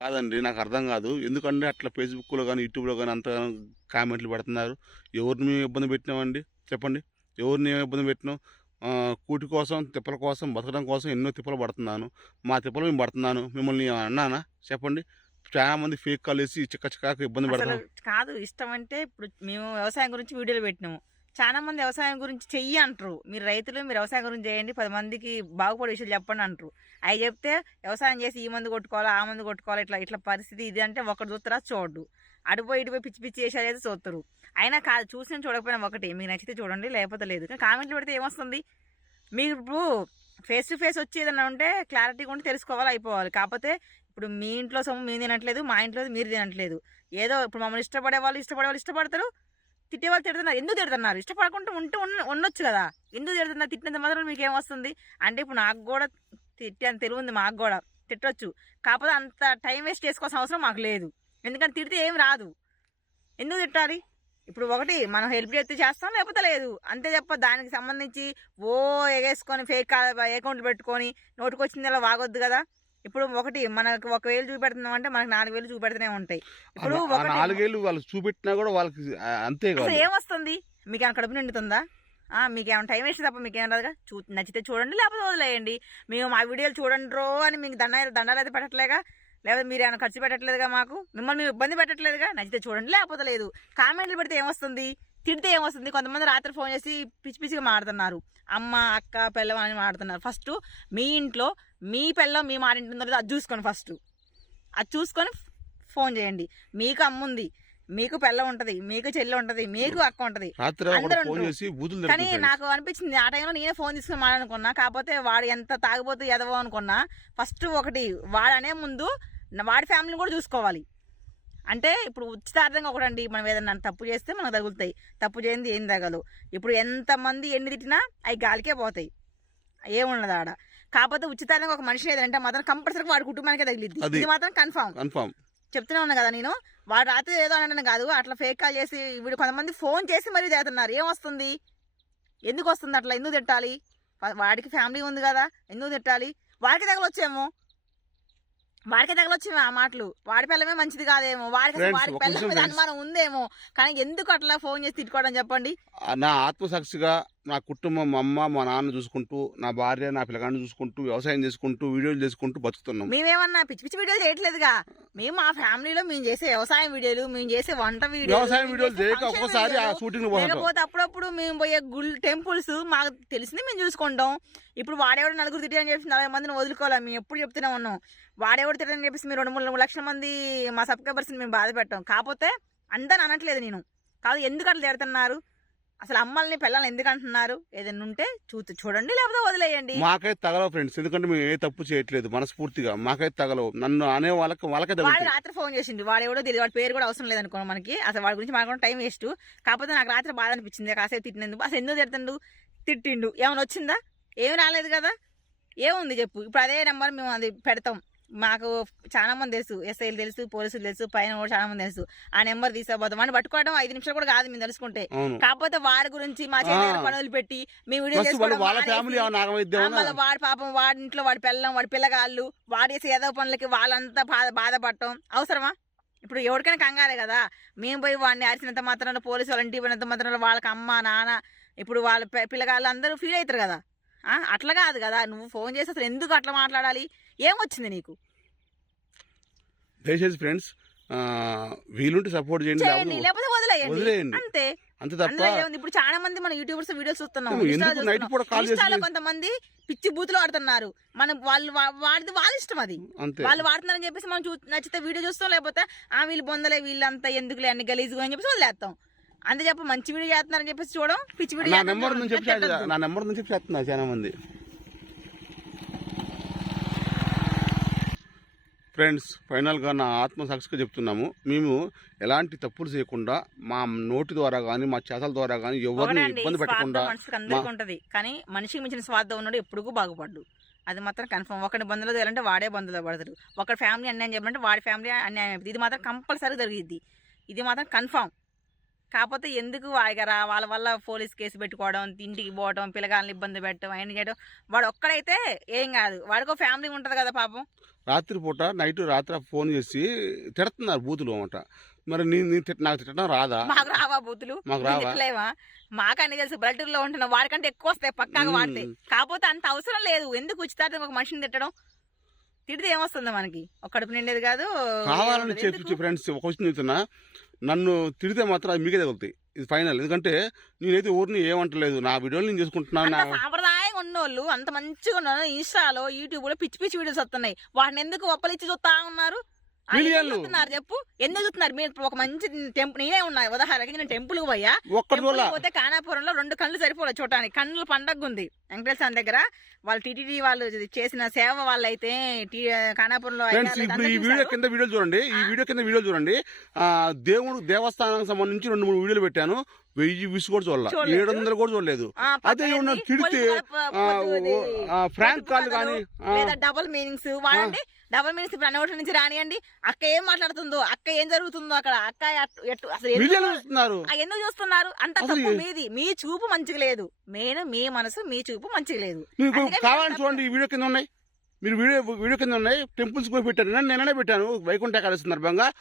కాదండి నాకు అర్థం కాదు. ఎందుకంటే అట్లా ఫేస్బుక్లో కానీ యూట్యూబ్లో కానీ అంత కామెంట్లు పెడుతున్నారు. ఎవరిని మేము ఇబ్బంది పెట్టినామండి? చెప్పండి. ఎవరిని ఇబ్బంది పెట్టినాం? కూటి కోసం తిప్పల కోసం బతకడం కోసం ఎన్నో తిప్పలు పడుతున్నాను. మా తిప్పలు మేము పడుతున్నాను. మిమ్మల్ని అన్నానా? చెప్పండి. చాలా మంది ఫేక్ కాల్ వేసి చిక్క చికాకు ఇబ్బంది అసలు పెడతాం కాదు ఇష్టం అంటే ఇప్పుడు మేము వ్యవసాయం గురించి వీడియోలు పెట్టినాము. చాలా మంది వ్యవసాయం గురించి చెయ్యి అంటారు. మీరు రైతులు మీరు వ్యవసాయం గురించి చేయండి పది మందికి బాగుపడే విషయాలు చెప్పండి అంటారు. అవి చెప్తే వ్యవసాయం చేసి ఈ మందు కొట్టుకోవాలి ఆ మందు కొట్టుకోవాలి ఇట్లా ఇట్లా పరిస్థితి ఇది అంటే ఒకటి చూస్తారా చూడడు. అటుపోయి ఇటుపోయి పిచ్చి పిచ్చి చేసేది అయితే చూస్తారు అయినా కాదు చూసిన చూడకపోయినా ఒకటి మీకు నచ్చితే చూడండి లేకపోతే లేదు. కానీ కామెంట్లు పెడితే ఏమొస్తుంది? మీరు ఇప్పుడు ఫేస్ టు ఫేస్ వచ్చి ఏదైనా ఉంటే క్లారిటీగా ఉంటే తెలుసుకోవాలి అయిపోవాలి. కాకపోతే ఇప్పుడు మీ ఇంట్లో సొమ్ము మేము తినట్లేదు మా ఇంట్లో మీరు తినట్లేదు. ఏదో ఇప్పుడు మమ్మల్ని ఇష్టపడే వాళ్ళు ఇష్టపడే వాళ్ళు ఇష్టపడతారు తిట్టే వాళ్ళు తిడుతున్నారు ఎందుకు తిడుతున్నారు? ఇష్టపడకుండా ఉంటూ ఉన్న ఉండొచ్చు కదా. ఎందుకు తిడుతున్నారు? తిట్టినంత మాత్రం మీకు ఏమొస్తుంది? అంటే ఇప్పుడు నాకు కూడా తిట్టే అంత తెలివి ఉంది మాకు కూడా. తిట్టొచ్చు. కాకపోతే అంత టైం వేస్ట్ చేసుకోవాల్సిన అవసరం మాకు లేదు. ఎందుకంటే తిడితే ఏం రాదు. ఎందుకు తిట్టాలి? ఇప్పుడు ఒకటి మనం హెల్ప్ చేస్తే చేస్తాం లేకపోతే లేదు. అంతే తప్ప దానికి సంబంధించి ఓ ఎగేసుకొని ఫేక్ అకౌంట్లు పెట్టుకొని నోటుకొచ్చింది వాగొద్దు కదా. ఇప్పుడు ఒకటి మనకు ఒక వేలు చూపెడుతున్నాం అంటే మనకు నాలుగు వేలు చూపెడుతూనే ఉంటాయి. ఇప్పుడు నాలుగేళ్ళు వాళ్ళు చూపెట్టినా కూడా వాళ్ళకి అంతే ఏమొస్తుంది? మీకు ఏమైనా కడుపు నిండుతుందా? మీకు ఏమైనా టైం వేస్ట్ తప్ప మీకు ఏం రాదుగా? చూ నచ్చితే చూడండి లేకపోతే వదిలేయండి. మేము మా వీడియోలు చూడండి రో అని మీకు దండ దండాలు అయితే పెట్టట్లేగా? లేకపోతే మీరు ఏమైనా ఖర్చు పెట్టట్లేదుగా మాకు? మిమ్మల్ని మేము ఇబ్బంది పెట్టట్లేదుగా? నచ్చితే చూడండి లేకపోతే లేదు. కామెంట్లు పెడితే ఏమొస్తుంది? తిడితే ఏమొస్తుంది? కొంతమంది రాత్రి ఫోన్ చేసి పిచ్చి పిచ్చిగా మాడుతున్నారు అమ్మ అక్క పిల్లం అని మాడుతున్నారు ఫస్ట్ మీ ఇంట్లో మీ పిల్లం మీ మాట లేదో అది చూసుకోండి ఫస్ట్. అది చూసుకొని ఫోన్ చేయండి. మీకు అమ్మ ఉంది మీకు పిల్ల ఉంటది మీకు చెల్లి ఉంటది మీకు అక్క ఉంటది. కానీ నాకు అనిపించింది ఆ టైంలో నేనే ఫోన్ తీసుకుని మాట్లాడుకున్నా. కాకపోతే వాడు ఎంత తాగిపోతూ ఎదవో అనుకున్నా. ఫస్ట్ ఒకటి వాడనే ముందు వాడి ఫ్యామిలీని కూడా చూసుకోవాలి. అంటే ఇప్పుడు ఉచితార్థంగా ఒకటండి మనం ఏదన్నా తప్పు చేస్తే మనకు తగులుతాయి. తప్పు చేయండి ఏం తగలు ఇప్పుడు ఎంతమంది ఎన్ని తిట్టినా అవి గాలికే పోతాయి. ఏమున్నది ఆడ. కాకపోతే ఉచితార్థంగా ఒక మనిషి ఏదంటే మాత్రం కంపల్సరీగా వాడి కుటుంబానికే తగిలిద్ది. ఇది మాత్రం కన్ఫామ్. కన్ఫామ్. చెప్తూనే ఉన్నా కదా నేను వాడు రాత్రి ఏదో అనడం కాదు అట్లా ఫేక్ కాల్ చేసి వీడు కొంతమంది ఫోన్ చేసి మరీ చేస్తున్నారు ఏమొస్తుంది ఎందుకు వస్తుంది అట్లా? ఎందుకు తిట్టాలి? వాడికి ఫ్యామిలీ ఉంది కదా ఎందుకు తిట్టాలి? వాడికి తగలొచ్చేమో. వాడికి తగలొచ్చేమో ఆ మాటలు. వాడి పిల్లమే మంచిది కాదేమో. వాడికి వాడి పిల్లల మీద. అనుమానం ఉందేమో. కానీ ఎందుకు అట్లా ఫోన్ చేసి తిట్టుకోవడం చెప్పండి? నా ఆత్మసాక్షిగా నా కుటుంబం మా అమ్మ మా నాన్న చూసుకుంటూ నా భార్య నా పిల్లగాన్ని చూసుకుంటూ వ్యవసాయం చేసుకుంటూ వీడియోలు చేసుకుంటూ బతుకుతున్నాం. మేమేమన్నా పిచ్చి పిచ్చి వీడియోలు చేయట్లేదుగా? మేము మా ఫ్యామిలీలో మేము చేసే వ్యవసాయం వీడియోలు మేము చేసే వంట వీడియోలు వ్యవసాయం వీడియోలు చేయక ఒక్కోసారి ఆ షూటింగ్ లేకపోతే అప్పుడప్పుడు మేము పోయే గుల్ టెంపుల్స్ మాకు తెలిసింది మేము చూసుకుంటాం. ఇప్పుడు వాడేవాడు నలుగురు తిట్టని చెప్పి నలభై మందిని వదులుకోవాలి. మేము ఎప్పుడు చెప్తూనే ఉన్నాం. వాడేవాడు తిట్టని చెప్పేసి మీరు రెండు మూడు లక్షల మంది మా సబ్స్క్రైబర్స్ మేము బాధ పెట్టాం. కాకపోతే అంతా అనట్లేదు నేను. కాదు ఎందుకు అట్లా తిడుతున్నారు? అసలు అమ్మల్ని పిల్లల్ని ఎందుకు అంటున్నారు ఏదైనా ఉంటే చూ చూడండి లేకపోతే వదిలేయండి. మాకైతే తగలవు ఫ్రెండ్స్ ఎందుకంటే మేము ఏ తప్పు చేయట్లేదు మనస్ఫూర్తిగా. మాకైతే తగలవు. నన్ను అనే వాళ్ళకి వాళ్ళకే వాడు రాత్రి ఫోన్ చేసిండు. వాడు ఎవడో తెలియదు. వాడి పేరు కూడా అవసరం లేదనుకో మనకి. అసలు వాడి గురించి మనకు టైం వేస్ట్. కాకపోతే నాకు రాత్రి బాధ అనిపించింది. కాసేపు తిట్టినందుకు. అసలు ఎందుకు తిడుతుండు? తిట్టిండు. ఏమైనా వచ్చిందా? ఏమి రాలేదు కదా? ఏముంది చెప్పు. ఇప్పుడు అదే నెంబర్ మేము అది పెడతాం. మాకు చాలా మంది తెలుసు. ఎస్ఐలు తెలుసు పోలీసులు తెలుసు పైన కూడా చాలా మంది తెలుసు. ఆ నెంబర్ తీసుకోబోతాం అని పట్టుకోవడం ఐదు నిమిషాలు కూడా కాదు మేము తెలుసుకుంటే. కాకపోతే వాడి గురించి మా చేతి. పనులు పెట్టి మీ వీడియో వాడి పాపం వాడి ఇంట్లో వాడి పిల్లం వాడి పిల్లగాళ్ళు వాడి చేసే ఏదో పనులకి వాళ్ళంతా బాధ బాధపడటం అవసరమా? ఇప్పుడు ఎవరికైనా కంగారే కదా. మేము పోయి వాడిని అరిచినంత మాత్రాన పోలీసు వాళ్ళ ఇంటికి పోయినంత మాత్రాన వాళ్ళకి అమ్మ నాన్న ఇప్పుడు వాళ్ళ పిల్లగాళ్ళు అందరూ ఫీల్ అవుతారు కదా. అట్లా కాదు కదా. నువ్వు ఫోన్ చేసి అసలు ఎందుకు అట్లా మాట్లాడాలి? ఏమొచ్చింది నీకు? దయచేసి ఫ్రెండ్స్ వీలుంటే సపోర్ట్ చేయండి లేకపోతే వదిలేయండి. అంతే. అంతే తప్ప ఇప్పుడు చాలా మంది మన యూట్యూబర్స్ వీడియోస్ చూస్తున్నాం కొంతమంది పిచ్చి బూతులు ఆడుతున్నారు. మనం వాళ్ళు వాడిది వాళ్ళ ఇష్టం అది. వాళ్ళు వాడుతున్నారని చెప్పేసి మనం నచ్చితే వీడియో చూస్తాం లేకపోతే ఆ వీళ్ళు బొందలే వీళ్ళంతా ఎందుకులే అన్ని గలీజుగా అని చెప్పేసి వదిలేస్తాం. అంతే చెప్ప మంచి వీడియో చేస్తున్నారని చెప్పేసి చూడం పిచ్చి వీడియో నా నెంబర్ నుంచి. నా నెంబర్ నుంచి చేస్తున్నారు చాలా మంది. ఫ్రెండ్స్ ఫైనల్గా నా ఆత్మసాక్షిగా చెప్తున్నాము. మేము ఎలాంటి తప్పులు చేయకుండా మా నోటి ద్వారా కానీ మా చేతల ద్వారా కానీ ఎవరిని ఇబ్బంది పెట్టకుండా మనిషికి ఉంటది. కానీ మనిషికి మించిన స్వార్థం ఉన్నాడు ఎప్పుడూ బాగుపడ్డు. అది మాత్రం కన్ఫర్మ్. ఒకటి బంధులో చేయాలంటే వాడే బంధులో పడతాడు ఒకటి ఫ్యామిలీ అన్యాయం చెప్పాలంటే వాడి ఫ్యామిలీ అన్యాయం ఇది మాత్రం కంపల్సరీ జరిగిద్ది. ఇది మాత్రం కన్ఫర్మ్. కాకపోతే ఎందుకు వాడిగరా? వాళ్ళ వల్ల పోలీస్ కేసు పెట్టుకోవడం ఇంటికి పోవడం పిల్లగాళ్ళని ఇబ్బంది పెట్టడం ఆయన చేయడం. వాడు ఒక్కడైతే ఏం కాదు. వాడికో ఫ్యామిలీ ఉంటది కదా పాపం. రాత్రిపూట నైట్ రాత్రి ఫోన్ చేసి తిడుతున్నారు బూతులు అన్నమాట. మరి నీ నీ తిట్ట నాకు తిట్టడం రాదా? మాకు రావా బూతులు? మాకు రావా? తిట్టలేవా? మాకు అన్ని తెలుసు. పల్లెటూరులో ఉంటున్న. వాడికంటే ఎక్కువ వస్తాయి పక్కాగా. వాడితే. కాకపోతే అంత అవసరం లేదు. ఎందుకు ఉచితార్థం ఒక మనిషిని తిట్టడం? తిడితే ఏమొస్తుంది మనకి? ఒక కడుపు నిండేది కాదు కావాలని. చెప్పి? ఫ్రెండ్స్ ఒక క్వశ్చన్ చెప్తున్నా. నన్ను తిడితే మాత్రం అది మీకే తగులుతాయి. ఇది ఫైనల్. ఎందుకంటే నేనైతే ఊరిని ఏమంటలేదు. నా వీడియోలు నేను చేసుకుంటున్నాను సాంప్రదాయంగా ఉన్నోళ్ళు అంత మంచిగా ఉన్న ఇన్స్టాలో యూట్యూబ్లో పిచ్చి పిచ్చి వీడియోస్ వస్తున్నాయి. వాటిని ఎందుకు ఒప్పలిచ్చి చూస్తా ఉన్నారు? మిలియన్లు. చూస్తున్నారు చెప్పు? ఎందుకు చూస్తున్నారు? మీరు ఒక మంచి టెంపుల్ నేనే ఉన్నాయి ఉదాహరణకి నేను టెంపుల్ పోయా. టెంపుల్ పోతే కానాపురంలో రెండు కళ్ళు సరిపోలేదు చూడటానికి. కన్నుల పండగ ఉంది వెంకటేశ్వర స్వామి దగ్గర. వాళ్ళు టీటీడీ వాళ్ళు చేసిన సేవ వాళ్ళైతే టీ- కానాపురంలో ఈ వీడియో. కింద వీడియోలు చూడండి. ఈ. వీడియో కింద వీడియోలు చూడండి. దేవుడు దేవస్థానానికి సంబంధించి రెండు మూడు వీడియోలు పెట్టాను. వెయ్యి విసు కూడా చూడాలి. ఏడు వందలు కూడా చూడలేదు. అదే? తిడితే, ఫ్రాంక్ కాల్ కానీ డబుల్ మీనింగ్స్. వాడండి డబుల్ మీనింగ్స్ ఇప్పుడు అన్నోటి నుంచి రానియండి. అక్క ఏం మాట్లాడుతుందో అక్క ఏం జరుగుతుందో అక్కడ అక్క ఎట్- ఎటు- అసలు ఎందుకు- చూస్తున్నారు. ఆ, ఎందుకు చూస్తున్నారు? అంత తప్పు మీది. మీ చూపు మంచిగా లేదు. మెయిన్ మీ మనసు మీ చూపు మంచిగా లేదు. కావాలని చూడండి ఈ వీడియో కింద ఉన్నాయి. మీరు వీడియో వీడియో కింద ఉన్నాయి. టెంపుల్స్ కూడా పెట్టాను నేను నిన్ననే పెట్టాను. వైకుంఠ ఏకాదశి సందర్భంగా.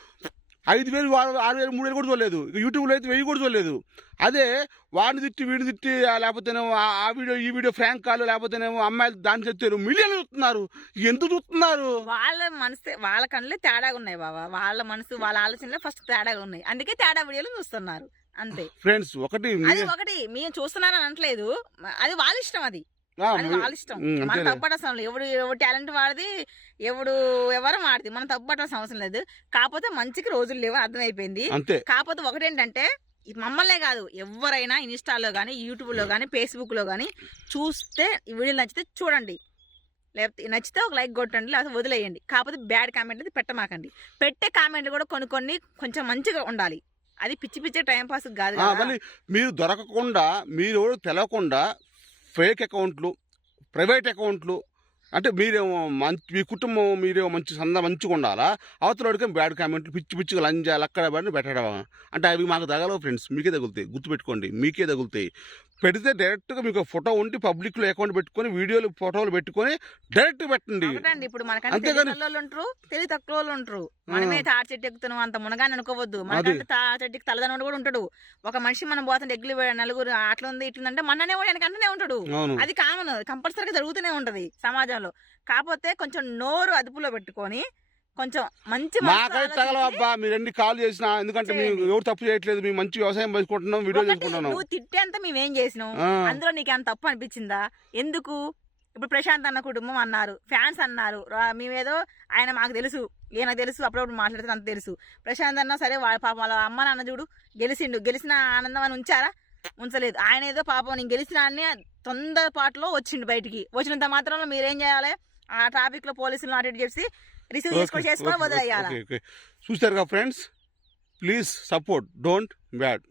ఐదు వేలు ఆరు ఆరు వేలు మూడు వేలు కూడా చూడలేదు. యూట్యూబ్లో అయితే వెయ్యి కూడా చూడలేదు. అదే వాడిని తిట్టి వీడిని తిట్టి ఆ లేకపోతేనేమో ఆ- వీడియో ఈ వీడియో ఫ్రాంక్ కాల్ లేకపోతేనేమో అమ్మాయిలు దాన్ని చెప్తారు మిలియన్లు చూస్తున్నారు. ఎందుకు చూస్తున్నారు? వాళ్ళ మనసు వాళ్ళ కళ్ళే తేడాగా ఉన్నాయి బాబా వాళ్ళ మనసు వాళ్ళ ఆలోచనలే ఫస్ట్ తేడాగా ఉన్నాయి. అందుకే తేడా వీడియోలు చూస్తున్నారు. అంతే. ఫ్రెండ్స్ ఒకటి అది ఒకటి. మేము చూస్తున్నారని అనట్లేదు. అది వాళ్ళ ఇష్టం అది. వాళ్ళ ఇష్టం మనం అవసరం లేదు. ఎవడు ఎవడు టాలెంట్ వాడిది ఎవడు ఎవరు వాడిది మనం తప్పటాల్సిన అవసరం లేదు. కాకపోతే మంచికి రోజులు లేవు అర్థమైపోయింది. కాకపోతే ఒకటేంటంటే మమ్మల్నే కాదు ఎవరైనా ఇన్స్టాలో కానీ యూట్యూబ్లో కానీ ఫేస్బుక్లో కానీ చూస్తే ఈ వీడియో నచ్చితే చూడండి. లేకపోతే నచ్చితే ఒక లైక్ కొట్టండి లేకపోతే వదిలేయండి. కాకపోతే బ్యాడ్ కామెంట్ అయితే పెట్టమాకండి. పెట్టే కామెంట్ కూడా కొన్ని కొన్ని కొంచెం మంచిగా ఉండాలి. అది పిచ్చి పిచ్చి టైం పాస్ కాదు. మళ్ళీ మీరు దొరకకుండా మీరు ఎవరు తెలవకుండా ఫేక్ అకౌంట్లు ప్రైవేట్ అకౌంట్లు అంటే మీరేమో మంచి మీ కుటుంబం మీరేమో మంచి సంద మంచిగా ఉండాలా? అవతల వాడికి బ్యాడ్ కామెంట్లు పిచ్చి పిచ్చిగా లంజాలు అక్కడ పడి పెట్టడం. అంటే అవి మాకు తగలవు ఫ్రెండ్స్. మీకే తగులుతాయి. గుర్తుపెట్టుకోండి. మీకే తగులుతాయి. పెడితే డైరెక్ట్గా మీకు ఫోటో ఉండి పబ్లిక్లో అకౌంట్ పెట్టుకొని వీడియోలు ఫోటోలు పెట్టుకొని డైరెక్ట్ పెట్టండి. ఇప్పుడు మనకంటే ఉంటారు తెలివి తక్కువ ఉంటారు. మనమే తాడి చెట్టు ఎక్కుతున్నాం అంత మునగాని అనుకోవద్దు. మనకంటే తా చెట్టుకి తలదనోడు కూడా ఉంటాడు. ఒక మనిషి మనం పోతుంటే ఎగ్గులు వే- నలుగురు అట్లా ఉంది ఇట్లా అంటే మననే వాడు వెనకంటనే ఉంటాడు. అది కామన్ కంపల్సరీగా జరుగుతూనే ఉంటది సమాజంలో. కాకపోతే కొంచెం నోరు అదుపులో పెట్టుకొని కొంచెం మంచి మాకైతే తగలవు ఆలోచించి అబ్బా మీరు ఎన్ని కాల్ చేసినా ఎందుకంటే మేము. ఎవరు తప్పు చేయట్లేదు మేము మంచి వ్యవసాయం చేసుకుంటున్నాం వీడియో చేసుకుంటున్నాం. నువ్వు తిట్టేంత మేమేం చేసినాం? అందులో నీకు అంత తప్పు అనిపించిందా? ఎందుకు? ఇప్పుడు ప్రశాంత్ అన్న కుటుంబం అన్నారు ఫ్యాన్స్ అన్నారు మేమేదో ఆయన మాకు తెలుసు ఈయన తెలుసు అప్పుడప్పుడు మాట్లాడితే అంత తెలుసు. ప్రశాంత్ అన్న సరే వాళ్ళ పాపం వాళ్ళ అమ్మ నాన్న చూడు గెలిచిండు గెలిచిన ఆనందం అని ఉంచారా? ఉంచలేదు. ఆయన ఏదో పాపం నేను గెలిచిన అని తొందరపాటులో వచ్చిండు బయటికి. వచ్చినంత మాత్రంలో మీరేం చేయాలి? ఆ ట్రాఫిక్లో పోలీసులు అటు ఇటు చేసి రిసీవ్ చేసుకొని చేసుకొని ఓకే, ఓకే. చూసారుగా friends? Please support don't bad.